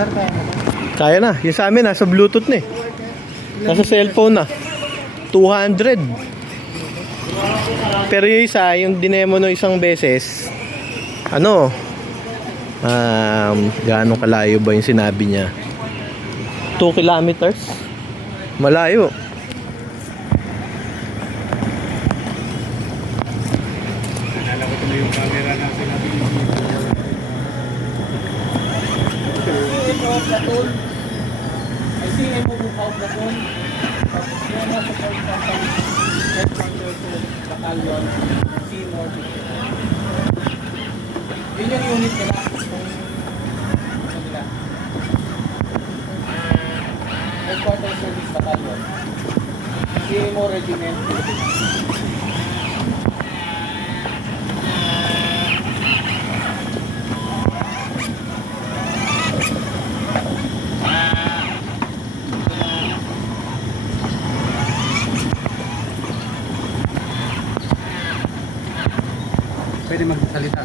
sir, kaya mo. Kaya na. Yung sa amin, nasa Bluetooth na eh. Nasa cellphone na. 200. Pero yung isa, yung dinemo no isang beses, ano, gaano kalayo ba yung sinabi niya? 2 kilometers? Malayo. Nalala ko tuloy yung camera na sinabi mo. I see him move out the phone. Yan na sa phone company. Headquarters battalion. Seymour. Yun yung unit nila. Headquarters Service Battalion. Seymour Regiment. Pwede magsalita.